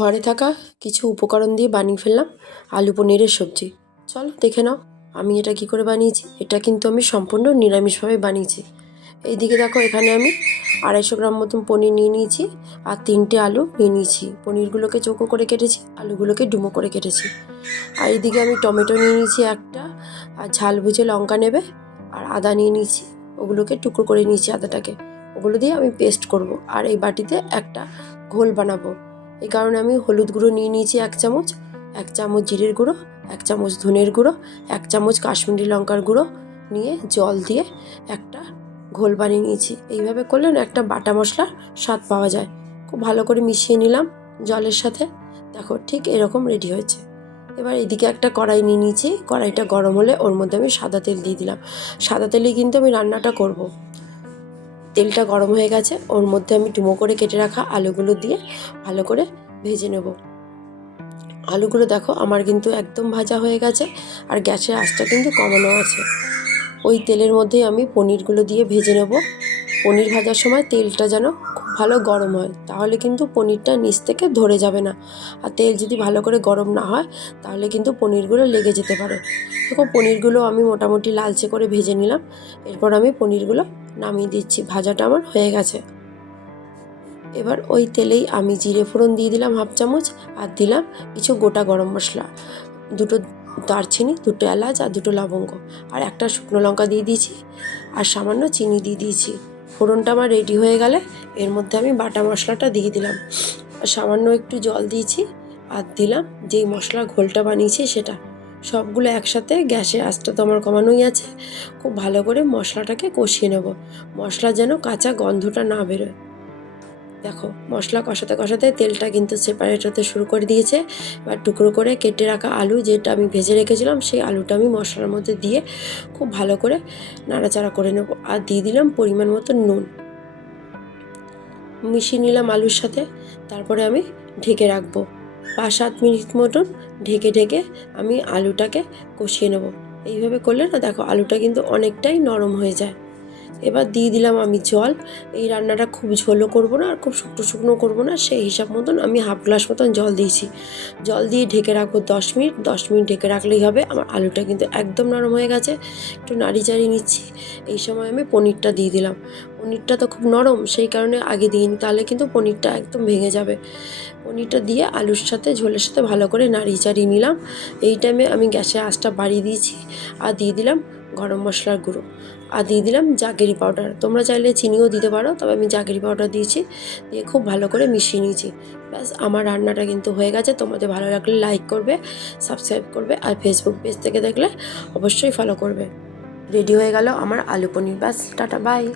ঘরে থাকা কিছু উপকরণ দিয়ে বানিয়ে ফেললাম, আলু পনিরের সবজি। চলো, দেখে নাও, আমি এটা কি করে বানিয়েছি? এটা কিন্তু আমি সম্পূর্ণ নিরামিষভাবে বানিয়েছি। এইদিকে দেখো, এখানে আমি আড়াইশো গ্রাম মতন পনির নিয়ে নিয়েছি আর তিনটে আলু নিয়ে নিয়েছি। পনিরগুলোকে চৌকো করে কেটেছি, আলুগুলোকে ডুমো করে কেটেছি। আর এইদিকে আমি টমেটো নিয়ে নিয়েছি একটা, আর ঝাল ভুজে লঙ্কা নেবে আর আদা নিয়ে নিয়েছি। ওগুলোকে টুকরো করে নিয়েছি আদাটাকে। ওগুলো দিয়ে আমি পেস্ট করব। আর এই বাটিতে একটা ঘোল বানাবো। এই কারণে আমি হলুদ গুঁড়ো নিয়ে নিয়েছি এক চামচ এক চামচ জিরের গুঁড়ো, এক চামচ ধনের গুঁড়ো, এক চামচ কাশ্মীরি লঙ্কার গুঁড়ো নিয়ে জল দিয়ে একটা ঘোল বানিয়ে নিয়েছি। এইভাবে করলে একটা বাটা মশলার স্বাদ পাওয়া যায়। খুব ভালো করে মিশিয়ে নিলাম জলের সাথে। দেখো ঠিক এরকম রেডি হয়েছে। এবার এদিকে একটা কড়াই নিয়ে নিয়েছি। কড়াইটা গরম হলে ওর মধ্যে আমি সাদা তেল দিয়ে দিলাম। সাদা তেলেই কিন্তু আমি রান্নাটা করব। তেলটা গরম হয়ে গেছে। ওর মধ্যে আমি টুমো করে কেটে রাখা আলুগুলো দিয়ে ভালো করে ভেজে নেব। আলুগুলো দেখো আমার কিন্তু একদম ভাজা হয়ে গেছে আর গ্যাসের আঁচটা কিন্তু কমানো আছে। ওই তেলের মধ্যেই আমি পনিরগুলো দিয়ে ভেজে নেব। পনির ভাজার সময় তেলটা যেন ভালো গরম হয়, তাহলে কিন্তু পনিরটা নিচ থেকে ধরে যাবে না। আর তেল যদি ভালো করে গরম না হয়, তাহলে কিন্তু পনিরগুলো লেগে যেতে পারে। দেখো, পনিরগুলো আমি মোটামুটি লালচে করে ভেজে নিলাম। এরপর আমি পনিরগুলো নামিয়ে দিচ্ছি। ভাজাটা আমার হয়ে গেছে। এবার ওই তেলেই আমি জিরে ফোড়ন দিয়ে দিলাম হাফ চামচ আর দিলাম কিছু গোটা গরম মশলা। দুটো দারচিনি, দুটো এলাচ আর দুটো লবঙ্গ। আর একটা শুকনো লঙ্কা দিয়ে দিয়েছি। আর সামান্য চিনি দিয়ে দিয়েছি। ফোড়নটা আমার রেডি হয়ে গেলে এর মধ্যে আমি বাটা মশলাটা দিয়ে দিলাম। সামান্য একটু জল দিয়েছি আর দিলাম যেই মশলার ঘোলটা বানিয়েছি সেটা। সবগুলো একসাথে গ্যাসের আঁচটা তো আমার কমানোই আছে। খুব ভালো করে মশলাটাকে কষিয়ে নেব। মশলা যেন কাঁচা গন্ধটা না বেরোয়। দেখো, মশলা কষাতে কষাতে তেলটা কিন্তু সেপারেট হতে শুরু করে দিয়েছে। এবার টুকরো করে কেটে রাখা আলু যেটা আমি ভেজে রেখেছিলাম, সেই আলুটা আমি মশলার মধ্যে দিয়ে খুব ভালো করে নাড়াচাড়া করে নেব। আর দিয়ে দিলাম পরিমাণ মতো নুন। মিশিয়ে নিলাম আলুর সাথে, তারপরে আমি ঢেকে রাখব। পাঁচ সাত মিনিট মতন ঢেকে ঢেকে আমি আলুটাকে কষিয়ে নেব। এইভাবে করলে না দেখো আলুটা কিন্তু অনেকটাই নরম হয়ে যায়। এবার দিয়ে দিলাম আমি জল। এই রান্নাটা খুব ঝোলও করব না আর খুব শুকনো শুকনো করব না। সেই হিসাব মতন আমি হাফ গ্লাস মতন জল দিয়েছি। জল দিয়ে ঢেকে রাখব দশ মিনিট। দশ মিনিট ঢেকে রাখলেই হবে। আমার আলুটা কিন্তু একদম নরম হয়ে গেছে। একটু নাড়ি চাড়িয়ে নিচ্ছি। এই সময় আমি পনিরটা দিয়ে দিলাম। পনিরটা তো খুব নরম, সেই কারণে আগে দিইনি তাহলে কিন্তু পনিরটা একদম ভেঙে যাবে। পনিরটা দিয়ে আলুর সাথে, ঝোলের সাথে ভালো করে নাড়ি চাড়িয়ে নিলাম। এই টাইমে আমি গ্যাসের আঁচটা বাড়িয়ে দিয়েছি। আর দিয়ে দিলাম গরম মশলার গুঁড়ো। আর দিয়ে দিলাম জাগেরি পাউডার তোমরা চাইলে চিনিও দিতে পারো, তবে আমি জাগেরি পাউডার দিয়েছি, দিয়ে খুব ভালো করে মিশিয়ে নিয়েছি। ব্যাস, আমার রান্নাটা কিন্তু হয়ে গেছে। তোমাদের ভালো লাগলে লাইক করবে সাবস্ক্রাইব করবে, আর ফেসবুক পেজ থেকে দেখলে অবশ্যই ফলো করবে। রেডি হয়ে গেল আমার আলু পনির। ব্যাস, টাটা বাই